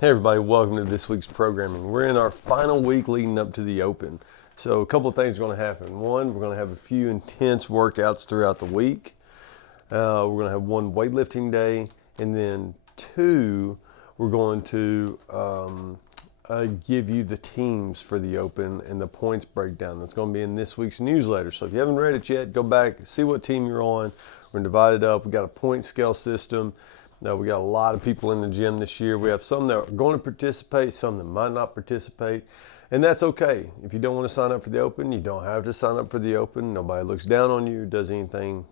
Hey everybody, welcome to this week's programming. We're in our final week leading up to the Open. So a couple of things are going to happen. One, we're going to have a few intense workouts throughout the week. We're going to have one weightlifting day. And then two, we're going to give you the teams for the Open and the points breakdown. That's going to be in this week's newsletter. So if you haven't read it yet, go back, see what team you're on. We're going to divide it up. We've got a point scale system. Now, we got a lot of people in the gym this year. We have some that are going to participate, some that might not participate, and that's okay. If you don't want to sign up for the Open, you don't have to sign up for the Open. Nobody looks down on you, does anything,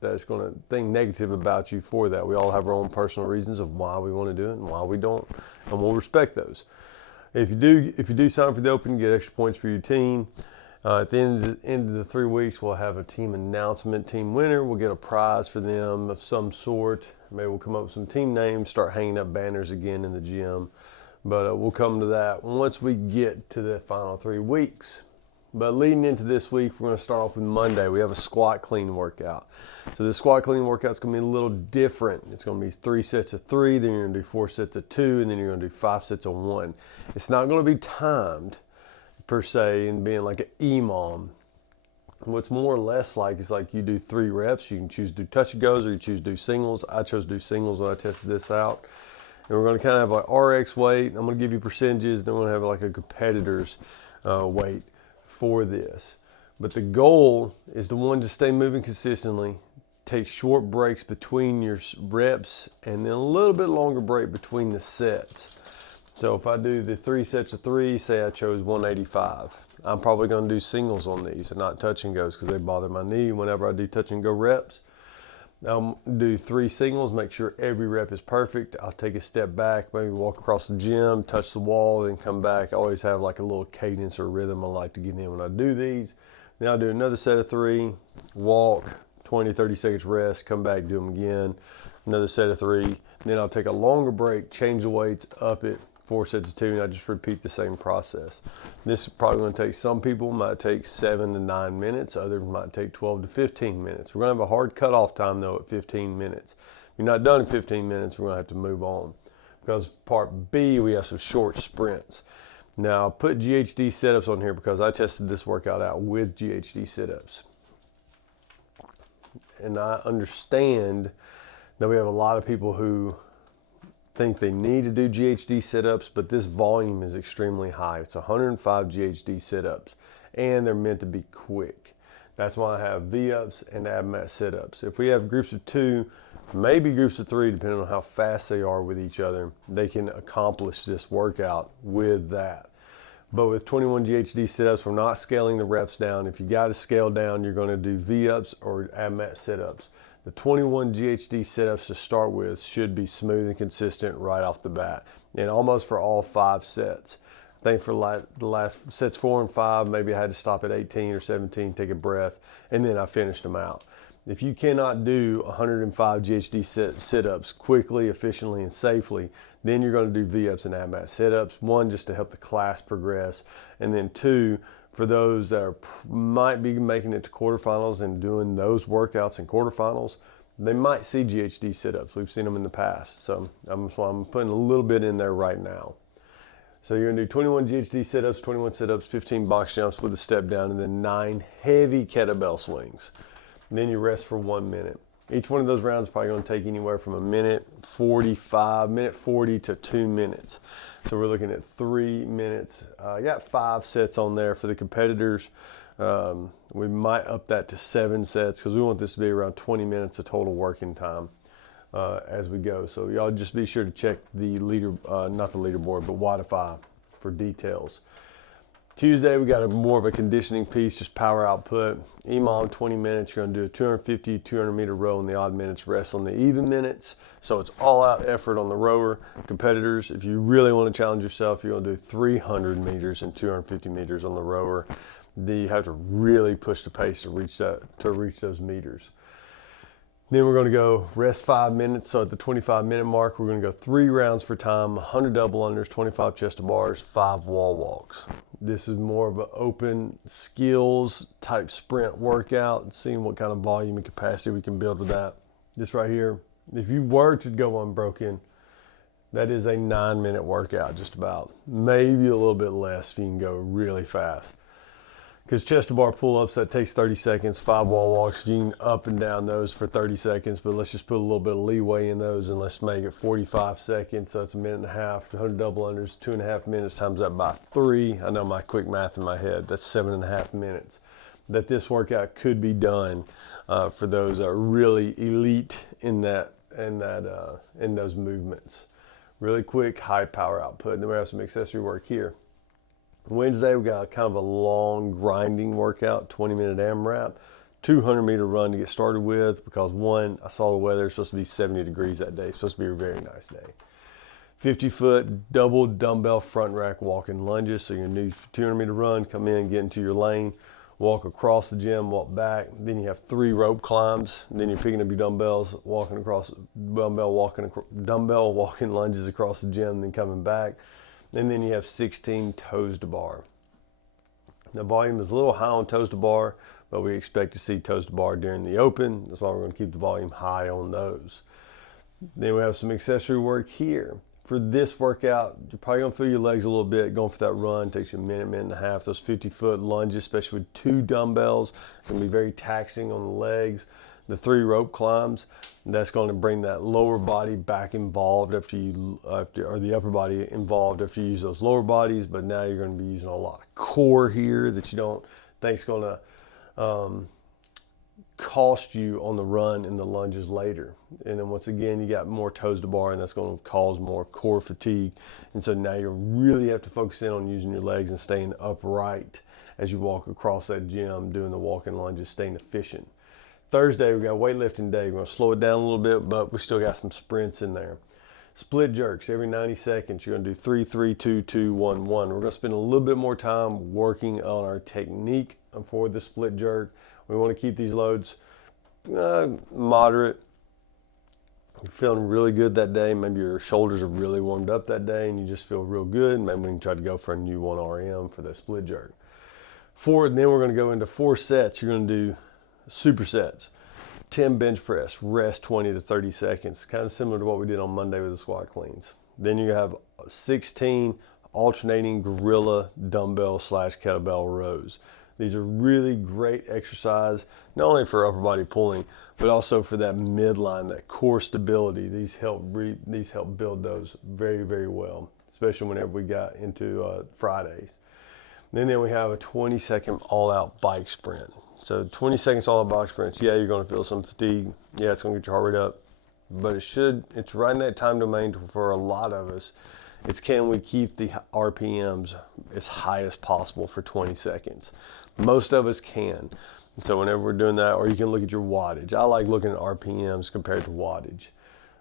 that's going to think negative about you for that. We all have our own personal reasons of why we want to do it and why we don't, and we'll respect those. If you do sign up for the Open, you get extra points for your team. At the end of the 3 weeks, we'll have a team announcement, team winner. We'll get a prize for them of some sort. Maybe we'll come up with some team names, start hanging up banners again in the gym. But we'll come to that once we get to the final 3 weeks. But leading into this week, we're going to start off with Monday. We have a squat clean workout. So the squat clean workout is going to be a little different. It's going to be 3 sets of 3, then you're going to do 4 sets of 2, and then you're going to do 5 sets of 1. It's not going to be timed per se and being like an EMOM. What's more or less like is like you do 3 reps. You can choose to do touch and goes or you choose to do singles. I chose to do singles when I tested this out. And we're going to kind of have like RX weight. I'm going to give you percentages. Then we're going to have like a competitor's weight for this. But the goal is the one to stay moving consistently, take short breaks between your reps, and then a little bit longer break between the sets. So if I do the 3 sets of 3, say I chose 185, I'm probably going to do singles on these and not touch and goes because they bother my knee whenever I do touch and go reps. I'll do 3 singles, make sure every rep is perfect. I'll take a step back, maybe walk across the gym, touch the wall, then come back. I always have like a little cadence or rhythm I like to get in when I do these. Then I'll do another set of 3, walk, 20, 30 seconds rest, come back, do them again. Another set of 3. Then I'll take a longer break, change the weights, up it. 4 sets of 2, and I just repeat the same process. This is probably going to take some people, might take 7 to 9 minutes. Others might take 12 to 15 minutes. We're going to have a hard cutoff time, though, at 15 minutes. If you're not done in 15 minutes, we're going to have to move on. Because part B, we have some short sprints. Now, I'll put GHD sit-ups on here because I tested this workout out with GHD sit-ups. And I understand that we have a lot of people who think they need to do GHD sit-ups, but this volume is extremely high. It's 105 GHD sit-ups, and they're meant to be quick. That's why I have V-ups and ab mat sit-ups. If we have groups of 2, maybe groups of 3, depending on how fast they are with each other, they can accomplish this workout with that. But with 21 GHD sit-ups, we're not scaling the reps down. If you got to scale down, you're going to do V-ups or ab mat sit-ups. The 21 GHD sit-ups to start with should be smooth and consistent right off the bat, and almost for all 5 sets. I think for the last sets 4 and 5, maybe I had to stop at 18 or 17, take a breath, and then I finished them out. If you cannot do 105 GHD sit-ups quickly, efficiently, and safely, then you're going to do V-ups and ab mat sit-ups. 1, just to help the class progress, and then 2, for those that might be making it to quarterfinals and doing those workouts in quarterfinals, they might see GHD sit-ups. We've seen them in the past. So I'm putting a little bit in there right now. So you're going to do 21 GHD sit-ups, 21 sit-ups, 15 box jumps with a step down, and then 9 heavy kettlebell swings. And then you rest for 1 minute. Each one of those rounds is probably going to take anywhere from a minute 40 to 2 minutes. So we're looking at 3 minutes. I got 5 sets on there for the competitors. We might up that to 7 sets because we want this to be around 20 minutes of total working time as we go. So y'all just be sure to check the not the leaderboard, but Wodify for details. Tuesday, we got more of a conditioning piece, just power output. EMOM, 20 minutes. You're going to do a 250, 200 meter row in the odd minutes, rest on the even minutes. So it's all out effort on the rower. Competitors, if you really want to challenge yourself, you're going to do 300 meters and 250 meters on the rower. You have to really push the pace to reach those meters. Then we're going to go rest 5 minutes. So at the 25-minute mark, we're going to go 3 rounds for time, 100 double unders, 25 chest to bars, 5 wall walks. This is more of an open skills type sprint workout and seeing what kind of volume and capacity we can build with that. This right here, if you were to go unbroken, That is a 9-minute workout, just about. Maybe a little bit less if you can go really fast. Because chest to bar pull-ups, that takes 30 seconds. 5 wall walks, you can up and down those for 30 seconds, but let's just put a little bit of leeway in those and let's make it 45 seconds. So it's a minute and a half. 100 double unders, 2.5 minutes times that by 3. I know my quick math in my head. That's 7.5 minutes. That this workout could be done for those that are really elite in those movements. Really quick, high power output. And then we have some accessory work here. Wednesday, we got kind of a long grinding workout, 20-minute AMRAP, 200-meter run to get started with because, one, I saw the weather. It's supposed to be 70 degrees that day. It's supposed to be a very nice day. 50-foot double dumbbell front rack walking lunges. So you're going to do 200-meter run, come in, get into your lane, walk across the gym, walk back. Then you have 3 rope climbs. Then you're picking up your dumbbells, walking across, dumbbell walking lunges across the gym, then coming back. And then you have 16 toes to bar. The volume is a little high on toes to bar, but we expect to see toes to bar during the open. That's why we're going to keep the volume high on those. Then we have some accessory work here. For this workout, you're probably going to feel your legs a little bit going for that run. It takes you a minute, minute and a half. Those 50-foot lunges, especially with 2 dumbbells, it's going to be very taxing on the legs. The 3 rope climbs, that's going to bring that lower body back involved or the upper body involved after you use those lower bodies. But now you're going to be using a lot of core here that you don't think is going to cost you on the run and the lunges later. And then once again, you got more toes to bar, and that's going to cause more core fatigue. And so now you really have to focus in on using your legs and staying upright as you walk across that gym, doing the walking lunges, staying efficient. Thursday, we got weightlifting day. We're going to slow it down a little bit, but we still got some sprints in there. Split jerks every 90 seconds. You're going to do 3, 3, 2, 2, 1, 1. We're going to spend a little bit more time working on our technique for the split jerk. We want to keep these loads moderate. You're feeling really good that day. Maybe your shoulders are really warmed up that day and you just feel real good. Maybe we can try to go for a new 1 RM for that split jerk. Then we're going to go into 4 sets. You're going to do supersets. 10 bench press, rest 20 to 30 seconds. Kind of similar to what we did on Monday with the squat cleans. Then you have 16 alternating gorilla dumbbell / kettlebell rows. These are really great exercise, not only for upper body pulling, but also for that midline, that core stability. These help build those very, very well, especially whenever we got into Fridays. And then we have a 20-second all-out bike sprint. So 20 seconds all-out bike sprints. Yeah, you're going to feel some fatigue. Yeah, it's going to get your heart rate up. But it's right in that time domain for a lot of us. It's can we keep the RPMs as high as possible for 20 seconds? Most of us can. So whenever we're doing that, or you can look at your wattage. I like looking at RPMs compared to wattage.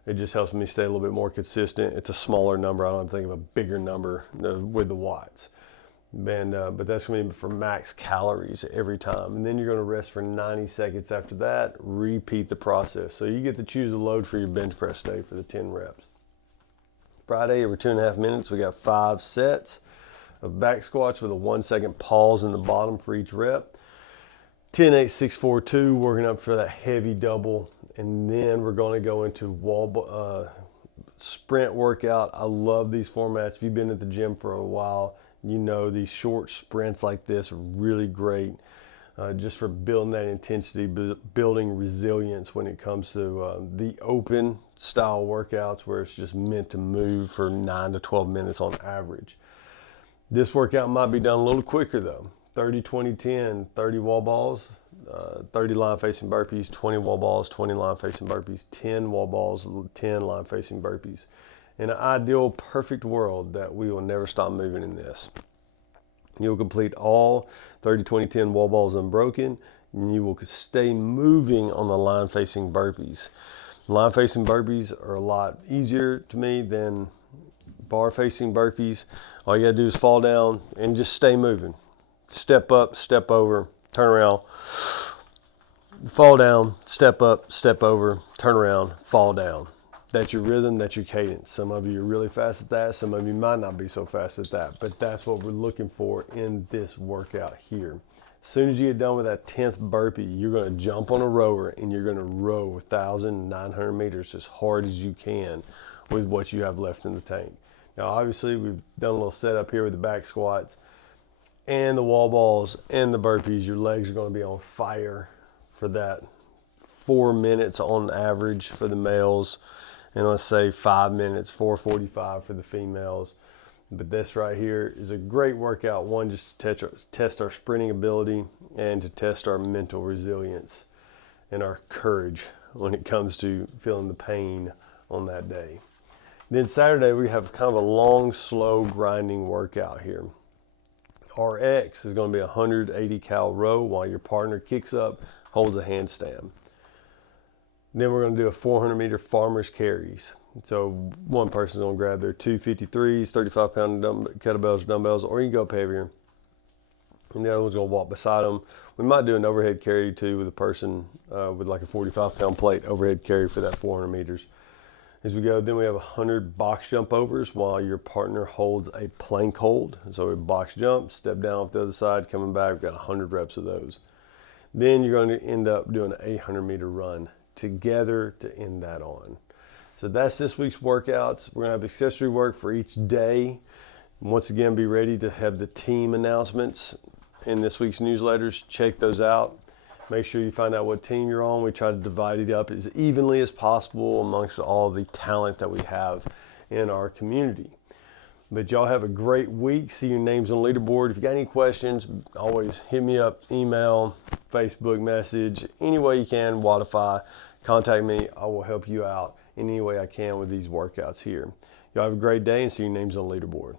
It just helps me stay a little bit more consistent. It's a smaller number. I don't think of a bigger number with the watts. But that's going to be for max calories every time. And then you're going to rest for 90 seconds after that. Repeat the process. So you get to choose the load for your bench press day for the 10 reps. Friday, every 2.5 minutes, we got 5 sets of back squats with a 1-second pause in the bottom for each rep. 10, 8, 6, 4, 2, working up for that heavy double. And then we're going to go into sprint workout. I love these formats. If you've been at the gym for a while, you know these short sprints like this are really great just for building that intensity, building resilience when it comes to the open style workouts where it's just meant to move for 9 to 12 minutes on average. This workout might be done a little quicker though. 30, 20, 10, 30 wall balls, 30 line facing burpees, 20 wall balls, 20 line facing burpees, 10 wall balls, 10 line facing burpees. In an ideal, perfect world that we will never stop moving in this. You'll complete all 30, 20, 10 wall balls unbroken, and you will stay moving on the line-facing burpees. Line-facing burpees are a lot easier to me than bar-facing burpees. All you gotta do is fall down and just stay moving. Step up, step over, turn around, fall down, step up, step over, turn around, fall down. That's your rhythm, that's your cadence. Some of you are really fast at that, some of you might not be so fast at that, but that's what we're looking for in this workout here. As soon as you get done with that 10th burpee, you're gonna jump on a rower and you're gonna row 1,900 meters as hard as you can with what you have left in the tank. Now, obviously, we've done a little setup here with the back squats and the wall balls and the burpees. Your legs are going to be on fire for that 4 minutes on average for the males, and let's say 5 minutes, 4:45 for the females. But this right here is a great workout, one, just to test our sprinting ability and to test our mental resilience and our courage when it comes to feeling the pain on that day. Then Saturday, we have kind of a long, slow grinding workout here. Our X is going to be a 180 cal row while your partner kicks up, holds a handstand. Then we're going to do a 400 meter farmer's carries. So one person's going to grab their 253s, 35 pound kettlebells, dumbbells, or you can go up heavier. And the other one's going to walk beside them. We might do an overhead carry too with a person with like a 45 pound plate overhead carry for that 400 meters. As we go, then we have 100 box jump overs while your partner holds a plank hold. So we box jump, step down off the other side, coming back. We've got 100 reps of those. Then you're going to end up doing an 800 meter run together to end that on. So that's this week's workouts. We're going to have accessory work for each day. Once again, be ready to have the team announcements in this week's newsletters. Check those out. Make sure you find out what team you're on. We try to divide it up as evenly as possible amongst all the talent that we have in our community. But y'all have a great week. See your names on the leaderboard. If you got any questions, always hit me up, email, Facebook message, any way you can, Wodify. Contact me. I will help you out in any way I can with these workouts here. Y'all have a great day and see your names on the leaderboard.